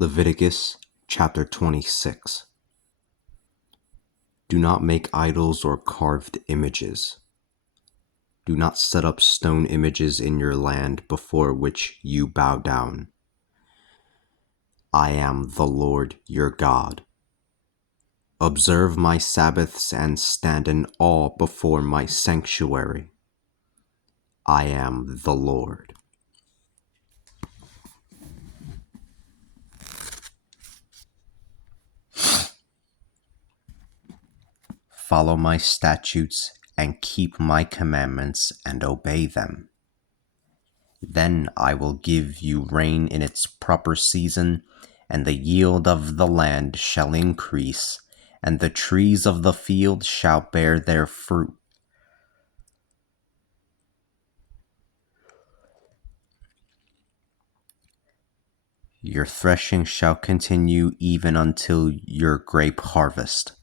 Leviticus chapter 26. Do not make idols or carved images. Do not set up stone images in your land before which you bow down. I am the Lord your God. Observe my Sabbaths and stand in awe before my sanctuary. I am the Lord. Follow my statutes and keep my commandments and obey them. Then I will give you rain in its proper season, and the yield of the land shall increase, and the trees of the field shall bear their fruit. Your threshing shall continue even until your grape harvest,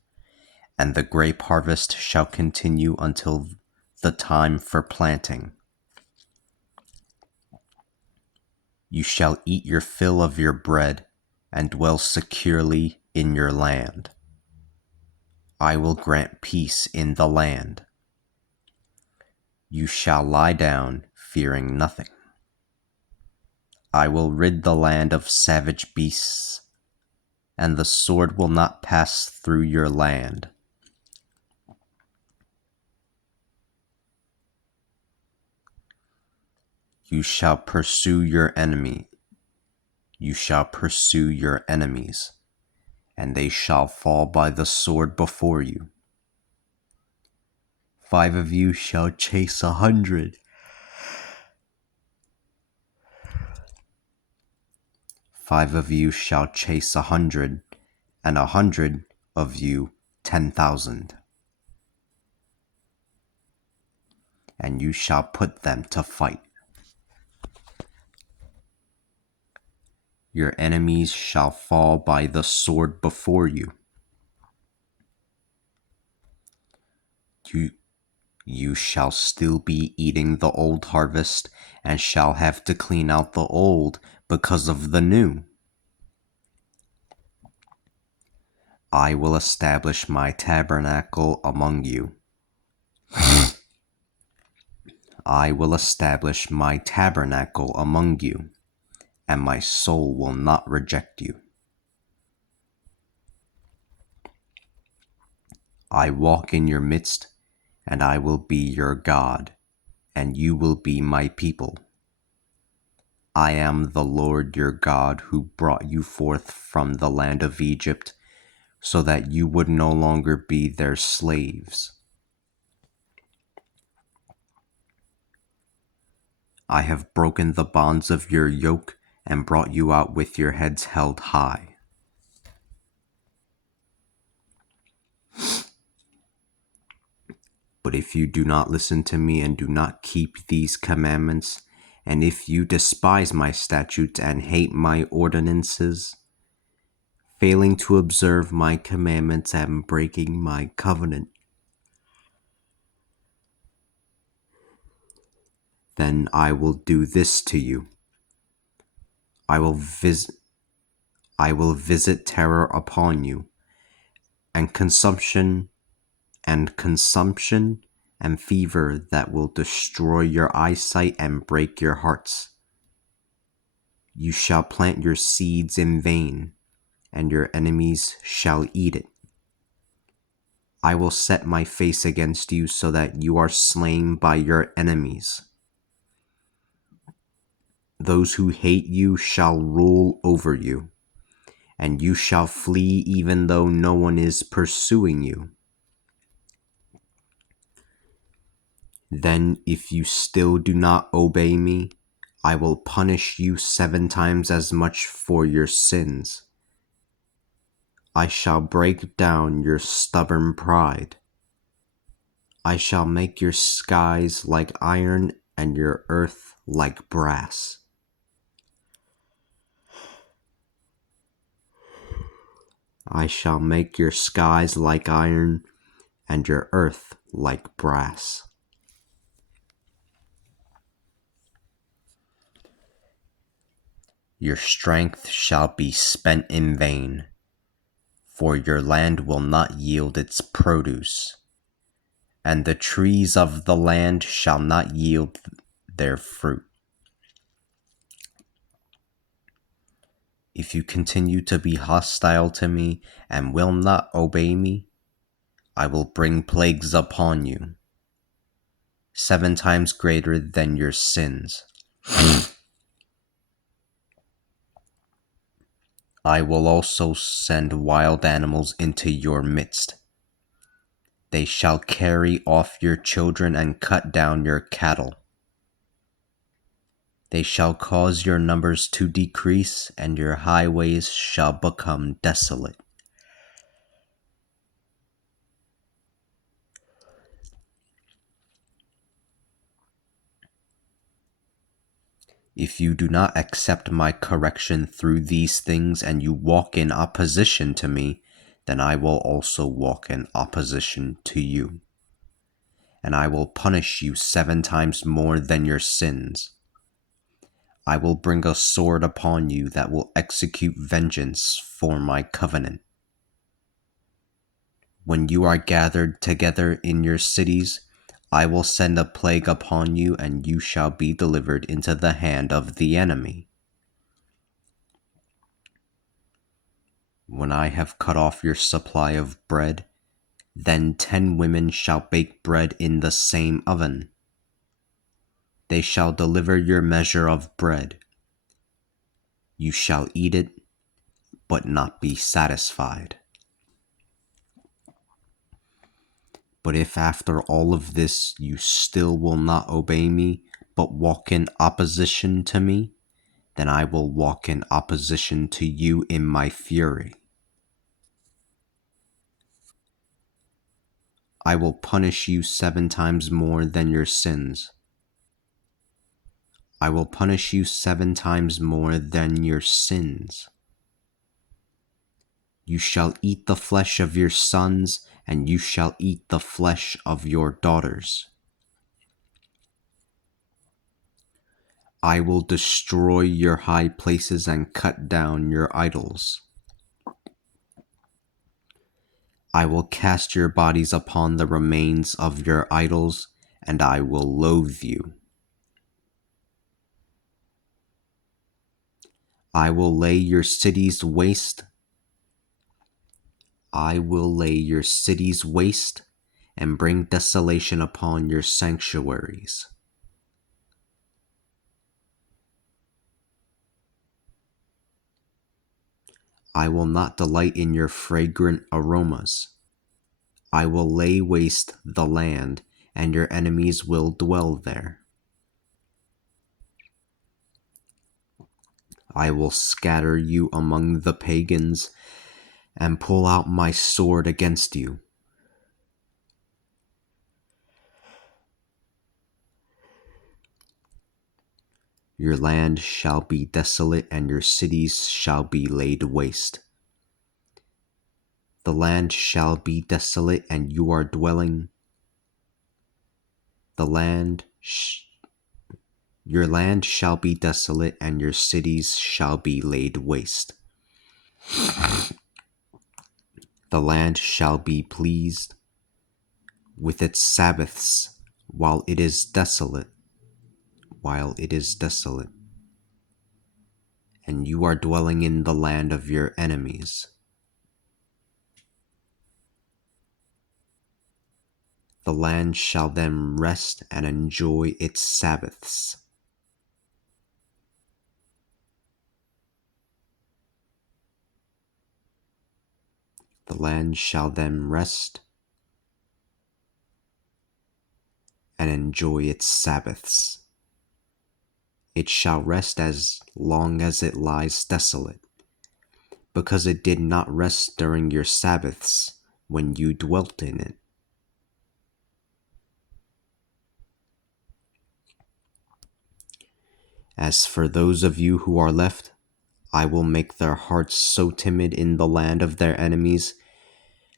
and the grape harvest shall continue until the time for planting. You shall eat your fill of your bread and dwell securely in your land. I will grant peace in the land. You shall lie down, fearing nothing. I will rid the land of savage beasts, and the sword will not pass through your land. You shall pursue your enemy. You shall pursue your enemies, and they shall fall by the sword before you. 5 of you shall chase 100. 5 of you shall chase 100, and 100 of you 10,000. And you shall put them to fight. Your enemies shall fall by the sword before you. You shall still be eating the old harvest, and shall have to clean out the old because of the new. I will establish my tabernacle among you. I will establish my tabernacle among you, and my soul will not reject you. I walk in your midst, and I will be your God, and you will be my people. I am the Lord your God who brought you forth from the land of Egypt, so that you would no longer be their slaves. I have broken the bonds of your yoke and brought you out with your heads held high. But if you do not listen to me and do not keep these commandments, and if you despise my statutes and hate my ordinances, failing to observe my commandments and breaking my covenant, then I will do this to you. I will visit terror upon you, and consumption and fever that will destroy your eyesight and break your hearts. You shall plant your seeds in vain, and your enemies shall eat it. I will set my face against you so that you are slain by your enemies. Those who hate you shall rule over you, and you shall flee even though no one is pursuing you. Then, if you still do not obey me, I will punish you 7 times as much for your sins. I shall break down your stubborn pride. I shall make your skies like iron and your earth like brass. I shall make your skies like iron and your earth like brass. Your strength shall be spent in vain, for your land will not yield its produce, and the trees of the land shall not yield their fruit. If you continue to be hostile to me and will not obey me, I will bring plagues upon you, 7 times greater than your sins. I will also send wild animals into your midst. They shall carry off your children and cut down your cattle. They shall cause your numbers to decrease, and your highways shall become desolate. If you do not accept my correction through these things, and you walk in opposition to me, then I will also walk in opposition to you. And I will punish you 7 times more than your sins. I will bring a sword upon you that will execute vengeance for my covenant. When you are gathered together in your cities, I will send a plague upon you, and you shall be delivered into the hand of the enemy. When I have cut off your supply of bread, then 10 women shall bake bread in the same oven. They shall deliver your measure of bread. You shall eat it, but not be satisfied. But if after all of this you still will not obey me, but walk in opposition to me, then I will walk in opposition to you in my fury. I will punish you 7 times more than your sins. I will punish you 7 times more than your sins. You shall eat the flesh of your sons, and you shall eat the flesh of your daughters. I will destroy your high places and cut down your idols. I will cast your bodies upon the remains of your idols, and I will loathe you. I will lay your cities waste. I will lay your cities waste and bring desolation upon your sanctuaries. I will not delight in your fragrant aromas. I will lay waste the land, and your enemies will dwell there. I will scatter you among the pagans and pull out my sword against you. Your land shall be desolate, and your cities shall be laid waste. The land shall be desolate, and you are dwelling. Your land shall be desolate, and your cities shall be laid waste. The land shall be pleased with its Sabbaths while it is desolate, and you are dwelling in the land of your enemies. The land shall then rest and enjoy its Sabbaths. The land shall then rest and enjoy its Sabbaths. It shall rest as long as it lies desolate, because it did not rest during your Sabbaths when you dwelt in it. As for those of you who are left, I will make their hearts so timid in the land of their enemies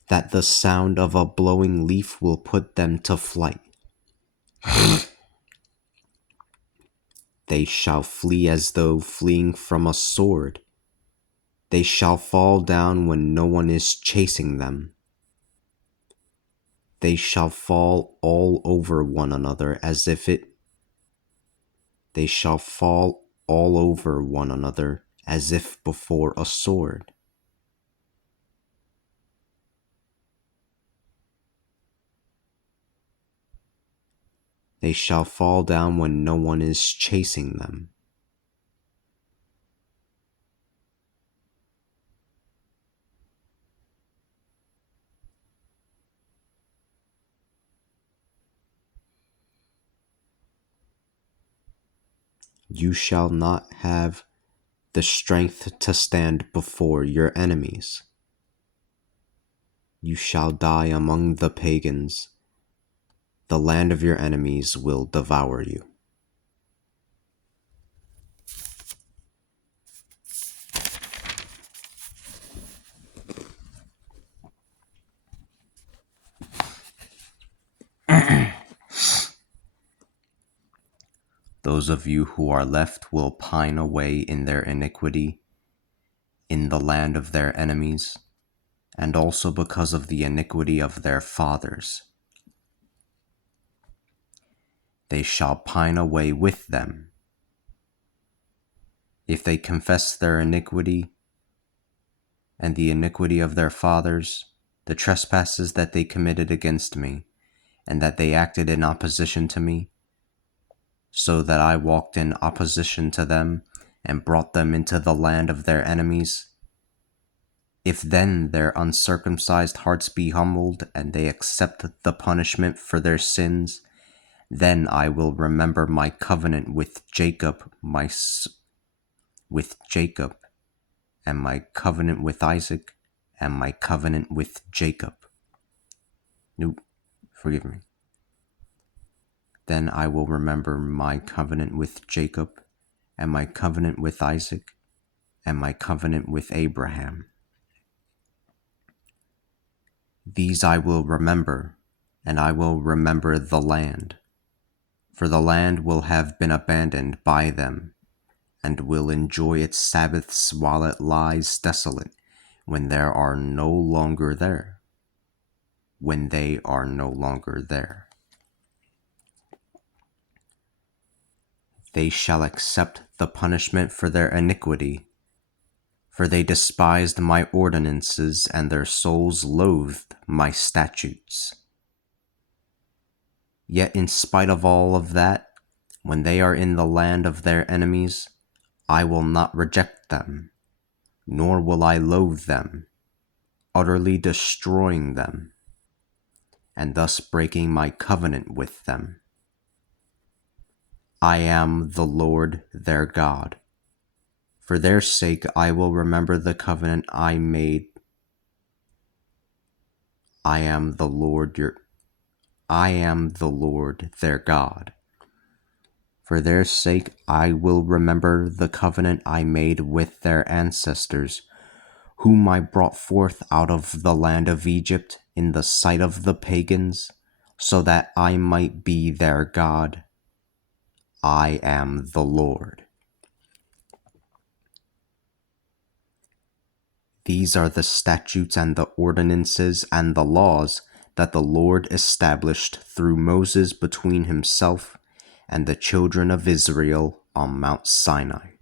that the sound of a blowing leaf will put them to flight. They shall flee as though fleeing from a sword. They shall fall down when no one is chasing them. They shall fall all over one another They shall fall all over one another as if before a sword. They shall fall down when no one is chasing them. You shall not have the strength to stand before your enemies. You shall die among the pagans. The land of your enemies will devour you. Those of you who are left will pine away in their iniquity in the land of their enemies, and also because of the iniquity of their fathers. They shall pine away with them. If they confess their iniquity and the iniquity of their fathers, the trespasses that they committed against me, and that they acted in opposition to me, so that I walked in opposition to them and brought them into the land of their enemies, if then their uncircumcised hearts be humbled and they accept the punishment for their sins, then I will remember my covenant with Jacob, and my covenant with Isaac, and my covenant with Jacob. Forgive me. Then I will remember my covenant with Jacob, and my covenant with Isaac, and my covenant with Abraham. These I will remember, and I will remember the land. For the land will have been abandoned by them, and will enjoy its Sabbaths while it lies desolate, when they are no longer there. They shall accept the punishment for their iniquity, for they despised my ordinances, and their souls loathed my statutes. Yet in spite of all of that, when they are in the land of their enemies, I will not reject them, nor will I loathe them, utterly destroying them, and thus breaking my covenant with them. I am the Lord their God. For their sake I will remember the covenant I made. I am the Lord their God. For their sake I will remember the covenant I made with their ancestors, whom I brought forth out of the land of Egypt in the sight of the pagans, so that I might be their God. I am the Lord. These are the statutes and the ordinances and the laws that the Lord established through Moses between himself and the children of Israel on Mount Sinai.